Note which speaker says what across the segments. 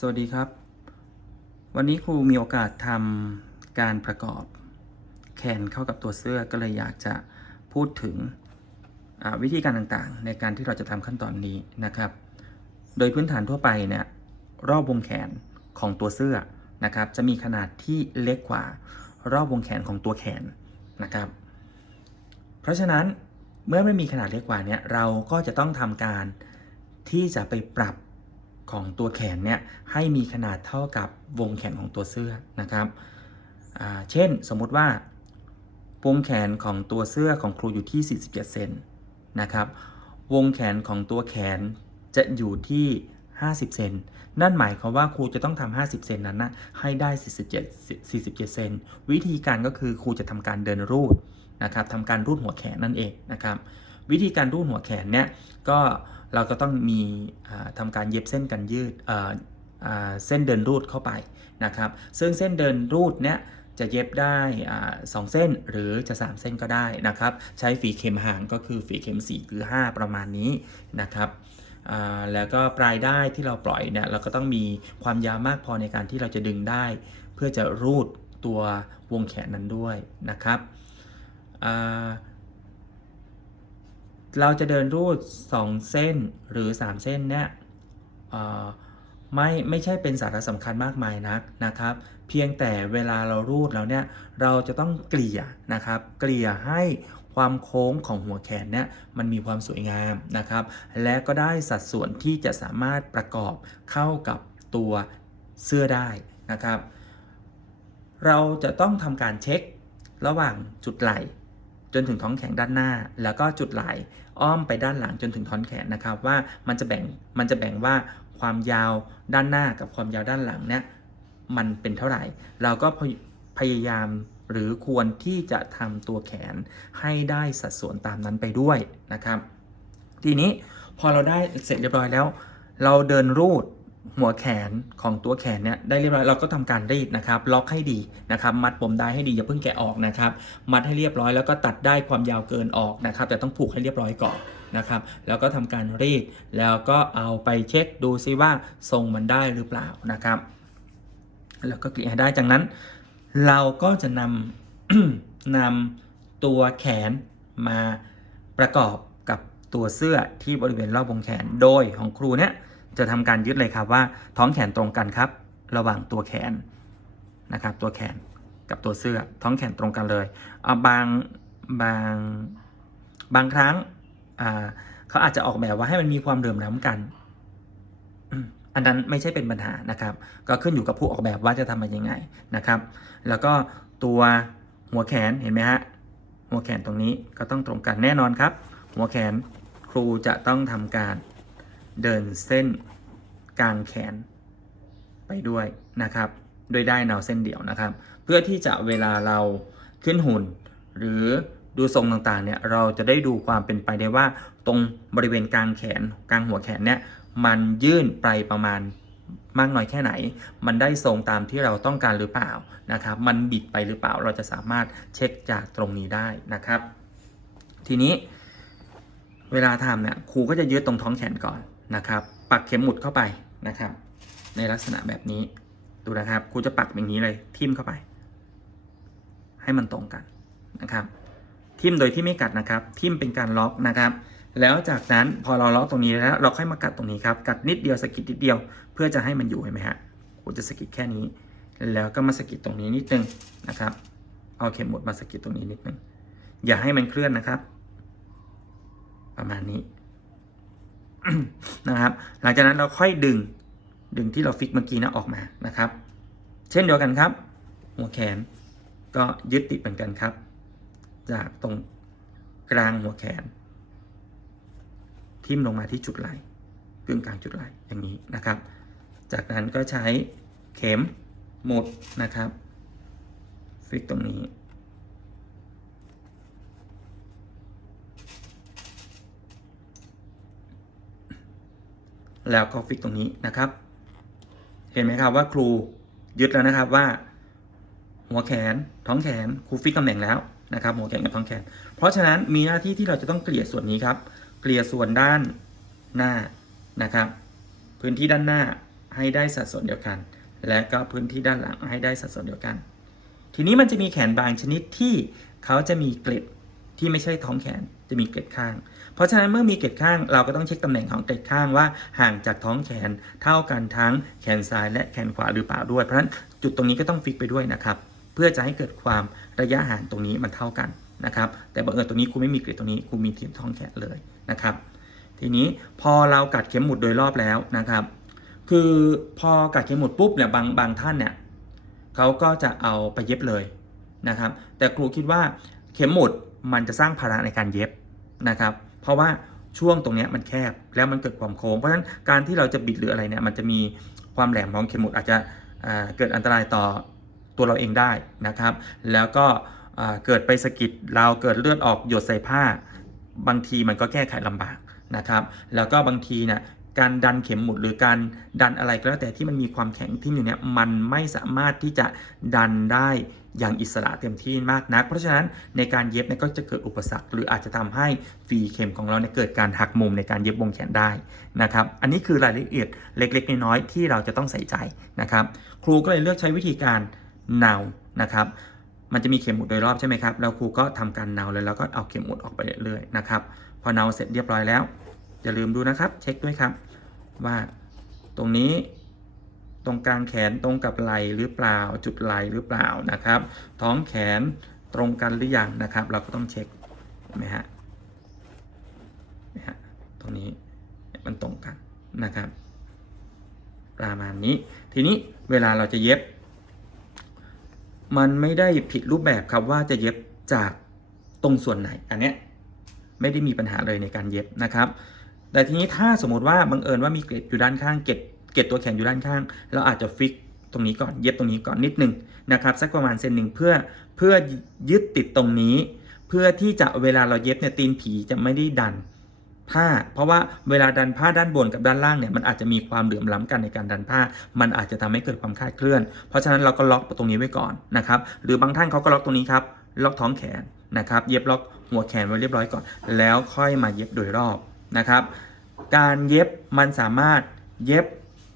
Speaker 1: สวัสดีครับ วันนี้ครูมีโอกาสทำการประกอบแขนเข้ากับตัวเสื้อก็เลยอยากจะพูดถึงวิธีการต่างๆ ในการที่เราจะทำขั้นตอนนี้นะครับ โดยพื้นฐานทั่วไปเนี่ยรอบวงแขนของตัวเสื้อนะครับ จะมีขนาดที่เล็กกว่า รอบวงแขนของตัวแขนนะครับ เพราะฉะนั้นเมื่อไม่มีขนาดเล็กกว่านี่ยเราก็จะต้องทำการที่จะไปปรับ ของตัวแขนเนี่ยให้มีขนาดเท่ากับวงแขนของตัวเสื้อนะครับเช่นสมมุติว่าวงแขนของตัวเสื้อของครูอยู่ที่ 47 เซนนะครับวงแขนของตัวแขนจะอยู่ที่ 50 เซนนั่นหมายความว่าครูจะต้องทำ50 เซนนั้นนะให้ได้ 47 47 เซนวิธีการก็คือครูจะทำการเดินรูดนะครับทำการรูดหัวแขนนั่นเองนะครับ วิธีการรูดหัวแขนเนี่ยก็เราก็ต้องมีอ่าทำการเย็บเส้นกันยืดเเส้นเดินรูดเข้าไปนะครับ ซึ่งเส้นเดินรูดเนี่ยจะเย็บได้สองเส้นหรือจะ 3 เส้นก็ได้นะครับ ใช้ฝีเข็มห่างก็คือฝีเข็ม4หรือ 5 ประมาณนี้นะครับแล้วก็ปลายได้ที่เราปล่อยเนี่ยเราก็ต้องมีความยาวมากพอในการที่เราจะดึงได้ เพื่อจะรูดตัววงแขนนั้นด้วยนะครับ เราจะเดินรูด 2 เส้นหรือ 3 เส้นเนี่ยไม่ไม่ใช่เป็นสาระสำคัญมากมายนักนะครับ เพียงแต่เวลาเรารูดแล้วเนี่ยเราจะต้องเกลี่ยนะครับ เกลี่ยให้ความโค้งของหัวแขนเนี่ยมันมีความสวยงามนะครับ และก็ได้สัดส่วนที่จะสามารถประกอบเข้ากับตัวเสื้อได้นะครับ เราจะต้องทำการเช็คระหว่างจุดไหล่ จนถึงท้องแขนด้านหน้า แล้วก็จุดไหล่อ้อมไปด้านหลังจนถึงท่อนแขนนะครับว่ามันจะแบ่งมันจะแบ่งว่าความยาวด้านหน้ากับความยาวด้านหลังเนี่ยมันเป็นเท่าไหร่ เราก็พพยายามหรือควรที่จะทำตัวแขนให้ได้สัดส่วนตามนั้นไปด้วยนะครับ ทีนี้พอเราได้เสร็จเรียบร้อยแล้ว เราเดินรูด หัวแขนของตัวแขนเนี่ยได้เรียบร้อยเราก็ทำการรีดนะครับ ล็อกให้ดีนะครับ มัดปมได้ให้ดีอย่าเพิ่งแกะออกนะครับ มัดให้เรียบร้อยแล้วก็ตัดได้ความยาวเกินออกนะครับ แต่ต้องผูกให้เรียบร้อยก่อนนะครับ แล้วก็ทำการรีด แล้วก็เอาไปเช็คดูซิว่าทรงมันได้หรือเปล่านะครับ แล้วก็เกลี่ยได้จากนั้น เราก็จะนำนำตัวแขนมาประกอบกับตัวเสื้อที่บริเวณรอบวงแขนโดยของครูเนี่ย จะทำการยึดเลยครับว่าท้องแขนตรงกันครับ ระหว่างตัวแขนนะครับ ตัวแขนกับตัวเสื้อท้องแขนตรงกันเลยเอาบางบางบางครั้งเขาอาจจะออกแบบว่าให้มันมีความเหลื่อมล้ำกัน อันนั้นไม่ใช่เป็นปัญหานะครับ ก็ขึ้นอยู่กับผู้ออกแบบว่าจะทำมันยังไงนะครับ แล้วก็ตัวหัวแขนเห็นไหมฮะหัวแขนตรงนี้ก็ต้องตรงกันแน่นอนครับ หัวแขนครูจะต้องทำการ เดินเส้นกลางแขนไปด้วยนะครับ โดยได้แนวเส้นเดียวนะครับ เพื่อที่จะเวลาเราขึ้นหุ่น หรือดูทรงต่างๆเนี่ยเราจะได้ดูความเป็นไปได้ว่า ตรงบริเวณกลางแขนกลางหัวแขนเนี่ยมันยื่นไปประมาณมากน้อยแค่ไหน มันได้ทรงตามที่เราต้องการหรือเปล่านะครับ มันบิดไปหรือเปล่า เราจะสามารถเช็คจากตรงนี้ได้นะครับ ทีนี้เวลาทำเนี่ยครูก็จะยืดตรงท้องแขนก่อน นะครับ ปักเข็มหมุดเข้าไปนะครับ ในลักษณะแบบนี้ดูนะครับครูจะปักอย่างนี้เลยทิ่มเข้าไป ให้มันตรงกันนะครับ ทิ่มโดยที่ไม่กัดนะครับ ทิ่มเป็นการล็อกนะครับ แล้วจากนั้นพอเราล็อกตรงนี้แล้ว เราค่อยมากัดตรงนี้ครับกัดนิดเดียวสกิดนิดเดียว เพื่อจะให้มันอยู่เห็นไหมฮะกูจะสกิดแค่นี้ แล้วก็มาสกิดตรงนี้นิดนึงนะครับ เอาเข็มหมุดมาสกิดตรงนี้นิดนึงอย่าให้มันเคลื่อนนะครับ ประมาณนี้ นะครับ หลังจากนั้นเราค่อยดึงดึงที่เราฟิกเมื่อกี้นะออกมานะครับ เช่นเดียวกันครับ หัวแขนก็ยึดติดเหมือนกันครับ จากตรงกลางหัวแขน ทิ่มลงมาที่จุดไหล่กึ่งกลางจุดไหล่อย่างนี้นะครับ จากนั้นก็ใช้เข็มหมุดนะครับ ฟิกตรงนี้ แล้วก็ฟิกตรงนี้นะครับ เห็นไหมครับว่าครูยึดแล้วนะครับว่า หัวแขนท้องแขนครูฟิกตำแหน่งแล้วนะครับ หัวแขนกับท้องแขน เพราะฉะนั้นมีหน้าที่ที่เราจะต้องเกลี่ยส่วนนี้ครับ เกลี่ยส่วนด้านหน้านะครับ พื้นที่ด้านหน้าให้ได้สัดส่วนเดียวกัน และก็พื้นที่ด้านหลังให้ได้สัดส่วนเดียวกัน ทีนี้มันจะมีแขนบางชนิดที่เขาจะมีเกล็ด ที่ไม่ใช่ท้องแขนจะมีเกล็ดข้าง เพราะฉะนั้นเมื่อมีเกล็ดข้างเราก็ต้องเช็คตำแหน่งของเกล็ดข้างว่าห่างจากท้องแขนเท่ากันทั้งแขนซ้ายและแขนขวาหรือเปล่าด้วย เพราะฉะนั้นจุดตรงนี้ก็ต้องฟิกไปด้วยนะครับ เพื่อจะให้เกิดความระยะห่างตรงนี้มันเท่ากันนะครับ แต่บังเอิญตรงนี้ครูไม่มีเกล็ดตรงนี้ครูมีที่ท้องแขนเลยนะครับ ทีนี้พอเรากัดเข็มหมุดโดยรอบแล้วนะครับ คือพอกัดเข็มหมุดปุ๊บเนี่ยบางบางท่านเนี่ยเขาก็จะเอาไปเย็บเลยนะครับ แต่ครูคิดว่าเข็มหมุด มันจะสร้างภาระในการเย็บนะครับ เพราะว่าช่วงตรงนี้มันแคบแล้วมันเกิดความโค้ง เพราะฉะนั้นการที่เราจะบิดหรืออะไรเนี่ยมันจะมีความแหลมของเข็มหมุดอาจจะเกิดอันตรายต่อตัวเราเองได้นะครับ แล้วก็เกิดไปสะกิดเราเกิดเลือดออกหยดใส่ผ้า บางทีมันก็แก้ไขลำบากนะครับ แล้วก็บางทีเนี่ยการดันเข็มหมุดหรือการดันอะไรก็แล้วแต่ที่มันมีความแข็งที่อยู่เนี่ยมันไม่สามารถที่จะดันได้ ย่างอิสระเต็มที่มากนัก เพราะฉะนั้นในการเย็บเนี่ยก็จะเกิดอุปสรรค หรืออาจจะทำให้ฝีเข็มของเราเนี่ยเกิดการหักมุมในการเย็บวงแขนได้นะครับอันนี้คือรายละเอียดเล็กๆ น้อยๆที่เราจะต้องใส่ใจนะครับ ครูก็เลยเลือกใช้วิธีการเนานะครับมันจะมีเข็มหมุดโดยรอบใช่ไหมครับแล้วครูก็ทำการเนาเลยแล้วก็เอาเข็มหมุดออกไปเรื่อยๆนะครับพอเนาเสร็จเรียบร้อยแล้วอย่าลืมดูนะครับ เช็คด้วยครับ ว่าตรงนี้ ตรงกลางแขนตรงกับไหลหรือเปล่า จุดไหลหรือเปล่านะครับ ท้องแขนตรงกันหรือยังนะครับ เราก็ต้องเช็คไหมฮะเห็นไหมฮะตรงนี้มันตรงกันนะครับ ประมาณนี้ ทีนี้เวลาเราจะเย็บ มันไม่ได้ผิดรูปแบบครับว่าจะเย็บจากตรงส่วนไหนอันเนี้ยไม่ได้มีปัญหาเลยในการเย็บนะครับ แต่ทีนี้ถ้าสมมติว่าบังเอิญว่ามีเกล็ดอยู่ด้านข้างเกล็ด เกล็ดตัวแข็งอยู่ด้านข้าง เราอาจจะฟิกตรงนี้ก่อนเย็บตรงนี้ก่อนนิดนึงนะครับสักประมาณเซนหนึ่งเพื่อเพื่อยึดติดตรงนี้ เพื่อที่จะเวลาเราเย็บเนี่ยตีนผีจะไม่ได้ดันผ้า เพราะว่าเวลาดันผ้าด้านบนกับด้านล่างเนี่ยมันอาจจะมีความเหลื่อมล้ำกันในการดันผ้า มันอาจจะทำให้เกิดความคลาดเคลื่อน เพราะฉะนั้นเราก็ล็อกตรงนี้ไว้ก่อนนะครับหรือบางท่านเขาก็ล็อกตรงนี้ครับล็อกท้องแขนนะครับเย็บล็อกหัวแขนไว้เรียบร้อยก่อน แล้วค่อยมาเย็บโดยรอบนะครับ การเย็บมันสามารถเย็บ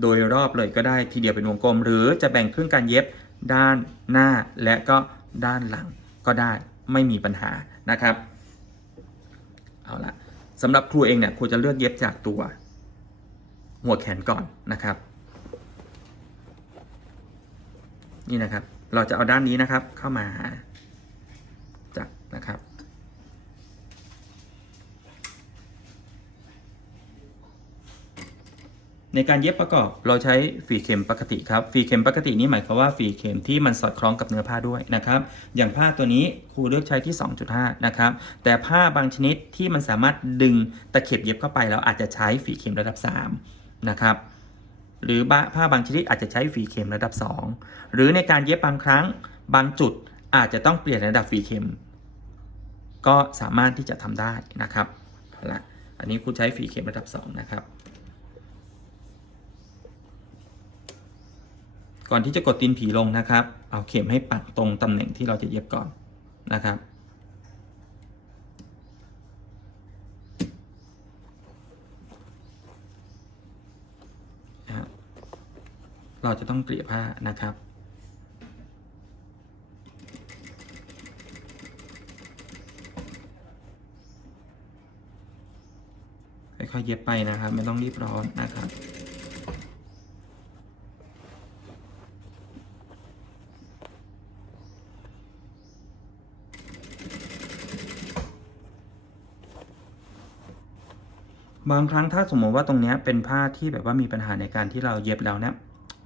Speaker 1: โดยรอบเลยก็ได้ทีเดียวเป็นวงกลม หรือจะแบ่งครึ่งการเย็บด้านหน้าและก็ด้านหลังก็ได้ไม่มีปัญหานะครับเอาละสำหรับครูเองเนี่ยครูจะเลือกเย็บจากตัว หัวแขนก่อนนะครับ นี่นะครับ เราจะเอาด้านนี้นะครับเข้ามาหาจับนะครับ ในการเย็บประกอบเราใช้ฝีเข็มปกติครับฝีเข็มปกตินี้หมายความว่าฝีเข็มที่มันสอดคล้องกับเนื้อผ้าด้วยนะครับ อย่างผ้าตัวนี้ครูเลือกใช้ที่ 2.5 นะครับ แต่ผ้าบางชนิดที่มันสามารถดึงตะเข็บเย็บเข้าไปเราอาจจะใช้ฝีเข็มระดับ 3 นะครับ หรือผ้าบางชนิดอาจจะใช้ฝีเข็มระดับ 2 หรือในการเย็บบางครั้งบางจุดอาจจะต้องเปลี่ยนระดับฝีเข็ม ก็สามารถที่จะทำได้นะครับละอันนี้ครูใช้ฝีเข็มระดับ 2 นะครับ ก่อนที่จะกดตีนผีลงนะครับ เอาเข็มให้ปักตรงตำแหน่งที่เราจะเย็บก่อนนะครับนะครับเราจะต้องเกลี่ยผ้านะครับค่อยๆเย็บไปนะครับ ไม่ต้องรีบร้อนนะครับ บางครั้งถ้าสมมติว่าตรงนี้เป็นผ้าที่แบบว่ามีปัญหาในการที่เราเย็บแล้วเนี่ย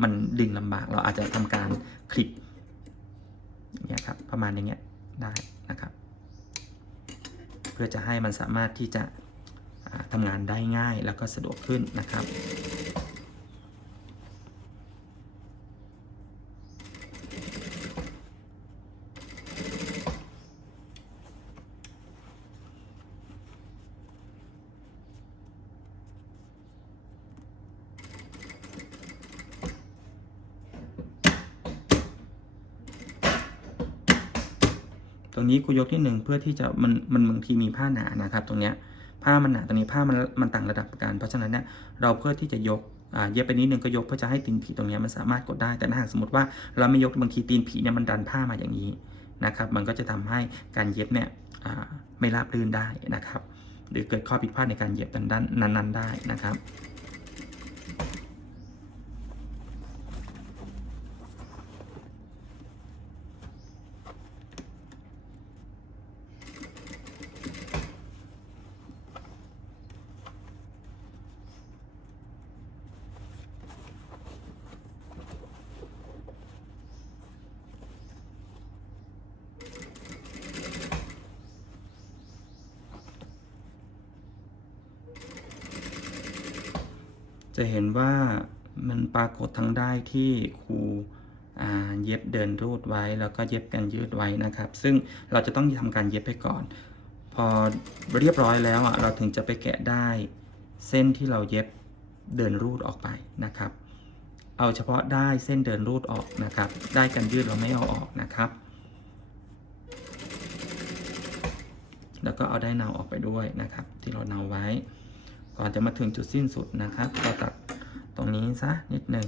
Speaker 1: มันดึงลำบากเราอาจจะทำการคลิปอย่างเงี้ยครับประมาณอย่างเงี้ยได้นะครับ เพื่อจะให้มันสามารถที่จะทำทำงานได้ง่ายแล้วก็สะดวกขึ้นนะครับ นี้กูยกที่หนึ่งเพื่อที่จะมันมันบางทีมีผ้าหนานะครับ ตรงเนี้ยผ้ามันหนาตรงนี้ผ้ามันมันต่างระดับกัน เพราะฉะนั้นเนี่ยเราเพื่อที่จะยกอ่าเย็บไปนิดนึงก็ยกเพื่อจะให้ตีนผีตรงเนี้ยมันสามารถกดได้ แต่ถ้าหากสมมติว่าเราไม่ยกบางทีตีนผีเนี่ยมันดันผ้ามาอย่างนี้นะครับ มันก็จะทำให้การเย็บเนี่ยอ่าไม่ราบรื่นได้นะครับ หรือเกิดข้อผิดพลาดในการเย็บด้านด้านนั้นๆได้นะครับ จะเห็นว่ามันปรากฏทั้งได้ที่ครูเย็บเดินรูดไว้ แล้วก็เย็บกันยืดไว้นะครับ ซึ่งเราจะต้องทำการเย็บไปก่อน พอเรียบร้อยแล้วอะเราถึงจะไปแกะได้เส้นที่เราเย็บเดินรูดออกไปนะครับ เอาเฉพาะได้เส้นเดินรูดออกนะครับ ได้กันยืดเราไม่เอาออกนะครับ แล้วก็เอาได้เนาออกไปด้วยนะครับ ที่เราเนาไว้ ก่อนจะมาถึงจุดสิ้นสุดนะครับเราตัดตรงนี้ซะนิดหนึ่ง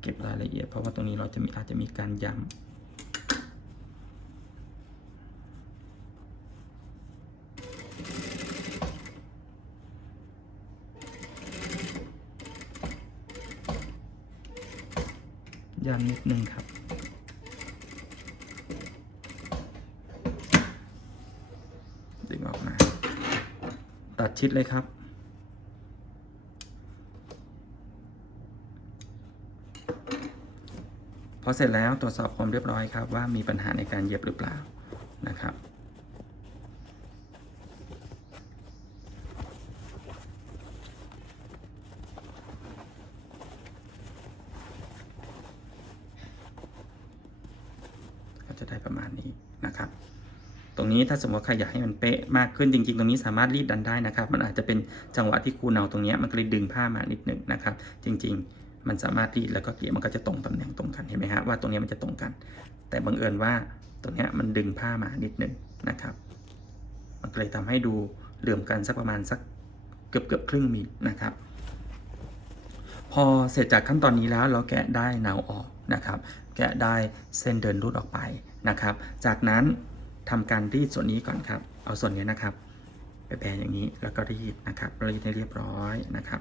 Speaker 1: เก็บรายละเอียด เพราะว่าตรงนี้เราจะมีอาจจะมีการย้ำย้ำนิดนึงครับ ดึงออกมา ตัดชิดเลยครับ พอเสร็จแล้วตรวจสอบความเรียบร้อยครับว่ามีปัญหาในการเย็บหรือเปล่านะครับ ก็จะได้ประมาณนี้นะครับ ตรงนี้ถ้าสมมติว่าใครอยากให้มันเป๊ะมากขึ้นจริง ๆ ตรงนี้สามารถรีดดันได้นะครับ มันอาจจะเป็นจังหวะที่ครูเนาตรงนี้มันก็เลยดึงผ้ามานิดหนึ่งนะครับ จริง ๆ มันสามารถรีดแล้วก็เกลี่ยมันก็จะตรงตำแหน่งตรงกันเห็นไหมฮะว่าตรงเนี้ยมันจะตรงกัน แต่บังเอิญว่าตรงเนี้ยมันดึงผ้ามานิดนึงนะครับ มันเลยทำให้ดูเหลื่อมกันสักประมาณสักเกือบเกือบครึ่งมิลนะครับ พอเสร็จจากขั้นตอนนี้แล้วเราแกะได้นาออกนะครับ แกะได้เส้นเดินรูดออกไปนะครับ จากนั้นทำการรีดส่วนนี้ก่อนครับ เอาส่วนนี้นะครับไปแปรอย่างนี้แล้วก็รีดนะครับรีดให้เรียบร้อยนะครับ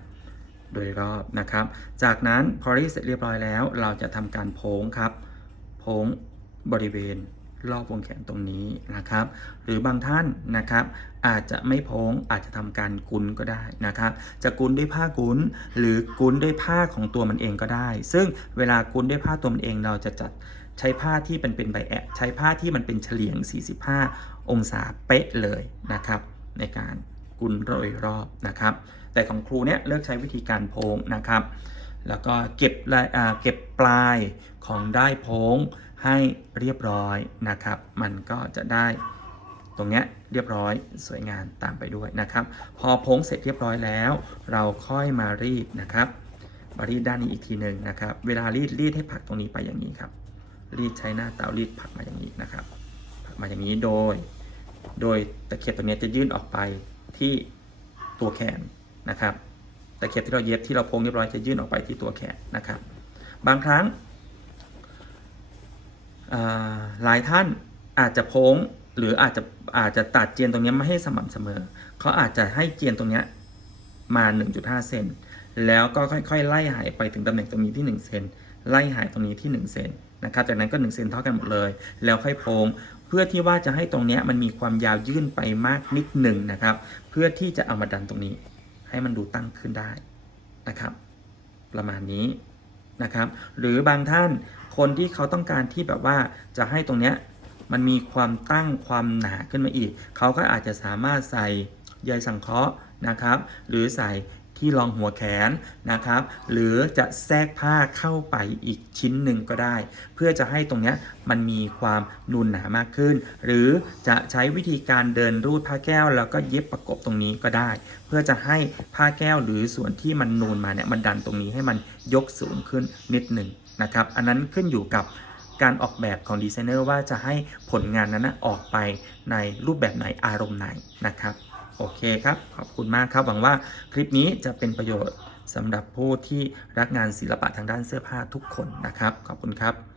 Speaker 1: โดยรอบนะครับ จากนั้นพอรีดเสร็จเรียบร้อยแล้ว เราจะทำการโพ้งครับ โพ้งบริเวณรอบวงแขนตรงนี้นะครับ หรือบางท่านนะครับ อาจจะไม่โพ้งอาจจะทำการกุนก็ได้นะครับ จะกุนด้วยผ้ากุนหรือกุนด้วยผ้าของตัวมันเองก็ได้ ซึ่งเวลากุนด้วยผ้าตัวมันเองเราจะจัดใช้ผ้าที่เป็นเป็นใบแอะใช้ผ้าที่มันเป็นเฉลียง 45 องศาเป๊ะเลยนะครับ ในการ กุนโดยรอบนะครับ แต่ของครูเนี่ยเลือกใช้วิธีการโพ้งนะครับ แล้วก็เก็บลายเก็บปลายของได้โพ้งให้เรียบร้อยนะครับ มันก็จะได้ตรงเนี้ยเรียบร้อยสวยงามตามไปด้วยนะครับ พอโพ้งเสร็จเรียบร้อยแล้ว เราค่อยมารีดนะครับมารีดด้านนี้อีกทีหนึ่งนะครับ เวลารีดรีดให้ผักตรงนี้ไปอย่างนี้ครับ รีดใช้หน้าเตารีดผักมาอย่างนี้นะครับ ผักมาอย่างนี้โดย โดยตะเข็บตัวเนี้ยจะยื่นออกไป ที่ตัวแขนนะครับตะเข็บที่เราเย็บที่เราโพงเรียบร้อยจะยื่นออกไปที่ตัวแขนนะครับ บางครั้งหลายท่านอาจจะโพ้งหรืออาจจะอาจจะตัดเจียนตรงเนี้ยไม่ให้สม่ำเสมอ เขาอาจจะให้เจียนตรงเนี้ยมา 1.5 เซนแล้วก็ค่อยๆ ไล่หายไปถึงตำแหน่งตรงนี้ที่1เซนไล่หายตรงนี้ที่1เซนนะครับ จากนั้นก็1เซนเท่ากันหมดเลย แล้วค่อยโพง เพื่อที่ว่าจะให้ตรงนี้มันมีความยาวยื่นไปมากนิดหนึ่งนะครับ เพื่อที่จะเอามาดันตรงนี้ ให้มันดูตั้งขึ้นได้นะครับ ประมาณนี้นะครับ หรือบางท่านคนที่เขาต้องการที่แบบว่าจะให้ตรงเนี้ยมันมีความตั้งความหนาขึ้นมาอีก เขาก็อาจจะสามารถใส่ใยสังเคราะห์นะครับ หรือใส่ ที่รองหัวแขนนะครับ หรือจะแทรกผ้าเข้าไปอีกชิ้นหนึ่งก็ได้ เพื่อจะให้ตรงนี้มันมีความนูนหนามากขึ้น หรือจะใช้วิธีการเดินรูดผ้าแก้ว แล้วก็เย็บประกบตรงนี้ก็ได้ เพื่อจะให้ผ้าแก้วหรือส่วนที่มันนูนมาเนี่ยมันดันตรงนี้ให้มันยกสูงขึ้นนิดหนึ่งนะครับ อันนั้นขึ้นอยู่กับการออกแบบของดีไซเนอร์ว่าจะให้ผลงานนั้นออกไปในรูปแบบไหนอารมณ์ไหนนะครับ โอเคครับ ขอบคุณมากครับ หวังว่าคลิปนี้จะเป็นประโยชน์สำหรับผู้ที่รักงานศิลปะทางด้านเสื้อผ้าทุกคนนะครับ ขอบคุณครับ